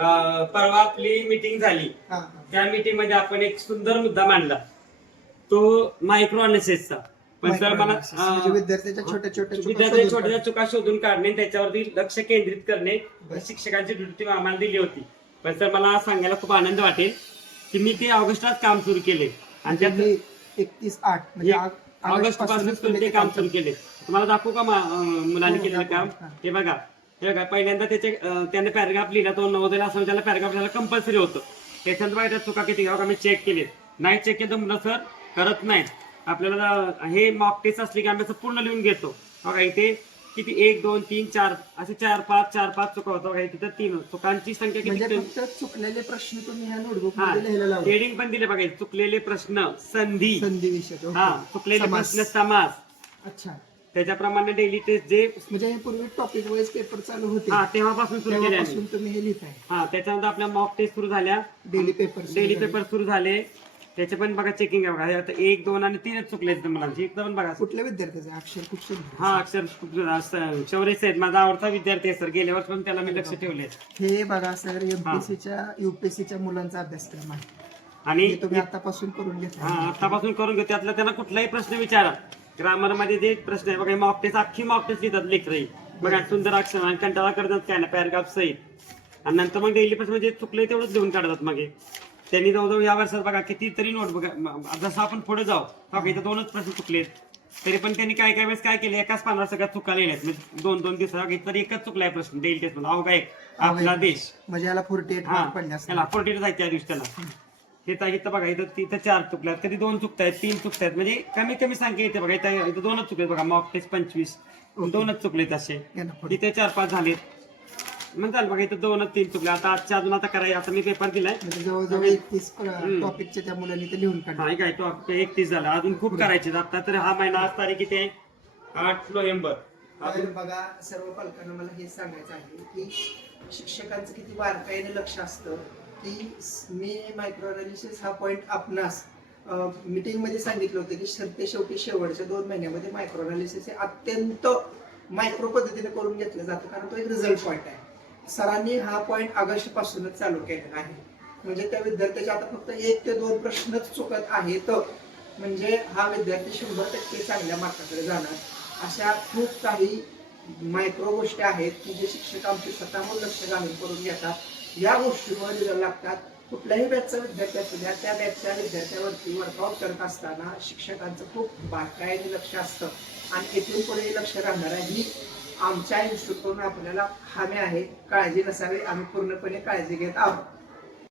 परवा आपली मीटिंग झाली. त्या मीटिंग मध्ये आपण एक सुंदर मुद्दा मांडला, तो मायक्रो अनालिसिसचा. पण सर मला म्हणजे विद्यार्थ्याच्या छोट्या छोट्या चुका शोधून काढणे, त्याच्यावरती लक्ष केंद्रित करणे, शिक्षकांची ड्युटी आम्हाला दिली होती. पण सर मला सांगायला खूप आनंद वाटेल की मी ते ऑगस्टात काम सुरू केले आणि त्यात 31/8 म्हणजे ऑगस्ट पासून ते काम सुरू केले. तुम्हाला दाखवू का मुलांनी केलेलं काम? हे बघा, पहिल्यांदा त्याने पॅराग्राफ लिहिला, तो नवोदय असं त्याला पॅराग्राफ लिहायला कंपल्सरी होतं. त्याच्यानंतर बघा त्यात चुका किती मी चेक केले. नाही चेक केलं तर मुलं सर करत नाहीत. आपल्याला हे मॉक टेस्ट असली की आम्ही असं पूर्ण लिहून घेतो. बघा इथे किती 1 2 3 4 असे 4-5 चुका होतं. बघा तिथं 3 चुकांची संख्या किती. चुकलेले प्रश्न तुम्ही ह्या नोटबुक मध्ये लिहायला लावले. हेडिंग पण दिले बघा, चुकलेले प्रश्न संधी विषय, चुकलेले प्रश्न समास. अच्छा, त्याच्याप्रमाणे डेली टेस्ट जे म्हणजे हे पूर्वी टॉपिक वाईज पेपर चालू होते तेव्हापासून सुरू केले तुम्ही हे लिहिताय. त्याच्यानंतर आपल्या मॉक टेस्ट सुरू झाल्या, डेली पेपर सुरू झाले. त्याचे पण बघा चेकिंग आहे. बघा आता 1 2 आणि 3 चुकले मुलांची. एकदम बघा कुठल्या विद्यार्थ्याचे अक्षर खूप सुंदर. अक्षर खूप शौर्य आहेत. माझा आवडता विद्यार्थी आहे सर. गेल्या वर्षी पण त्याला मी लक्ष ठेवले. हे बघा सर, युपीएससीच्या मुलांचा अभ्यासक्रम आहे आणि तुम्ही आतापासून करून घेता. आतापासून करून घेतो. त्यातला त्यांना कुठलाही प्रश्न विचारा. ग्रामर मध्ये जे प्रश्न आहे बघा, मॉक टेस्ट अख्खी मॉक टेस्ट लिहितात लेकरही. बघा सुंदर अक्षर आणि कंटाळा करतात काय ना पॅराग्राफ सहित. आणि नंतर मग डेली प्रश्न म्हणजे चुकले तेवढंच लिहून काढतात. मग त्यांनी जवळजवळ या वर्षात बघा कितीतरी नोट बघा, जसं आपण पुढे जाऊ बघा इथं 2च प्रश्न चुकलेत. तरी पण त्यांनी काय वेळेस काय केले, एकाच पानावर सगळ्यात चुका लिहिल्यात. म्हणजे 2-2 दिवसात तरी एकच चुकलाय प्रश्न डेली टेस्ट मध्ये. अवघा एक आपला देश म्हणजे याला 48 मार्क पडले असतील. 48 जायचे त्या दिवशी त्याला. हे इथं बघा इथं 4 चुकल्यात, कधी 2 चुकतायत, 3 चुकतायत. म्हणजे कमी संख्या येते बघा. इथं 2च चुकलेत बघा. मॉक टेस्ट 25 2च चुकलेत असे. इथे 4-5 झालेत. मग चाल बघा इथं 2-3 चुकले. आता आजच्या अजून आता करायचं. आता मी पेपर दिलाय जवळजवळ 31 टॉपिकचे त्या मुलांनी ते लिहून काढले. काय टॉपिक 31 झालं. अजून खूप करायचे. आता तर हा महिना, आज तारीख किती आहे 8 नोव्हेंबर. बघा, सर्व पालकांना मला हे सांगायचं आहे की शिक्षकांचं किती बारकाईने लक्ष असतं की मी मायक्रो अनालिसिस हा पॉइंट आपणास मीटिंग मध्ये सांगितलं होतं की शेवटी शेवटच्या 2 महिन्यामध्ये मायक्रो अनालिसिस हे अत्यंत मायक्रो पद्धतीने करून घेतलं जातं, कारण तो एक रिझल्ट पॉइंट आहे. सरांनी हा पॉइंट ऑगस्ट पासूनच चालू केलेला आहे. म्हणजे त्या विद्यार्थ्याचे आता फक्त 1 ते 2 प्रश्नच चुकत आहेत, म्हणजे हा विद्यार्थी 100% चांगल्या मार्काकडे जाणार. अशा खूप काही मायक्रो गोष्टी आहेत की जे शिक्षक आमचे स्वतःहून लक्ष घालून करून घेतात. या गोष्टीवर रिझल्ट लागतात. कुठल्याही बॅचचा विद्यार्थी असू द्या, त्या बॅचच्या विद्यार्थ्यावरती वर्कआउट करत असताना शिक्षकांचं खूप बारकाईने लक्ष असतं आणि इथून पुढे लक्ष राहणार आहे. ही आमच्या इन्स्टिट्यूटकडून आपल्याला हमी आहे. काळजी नसावी, आम्ही पूर्णपणे काळजी घेत आहोत.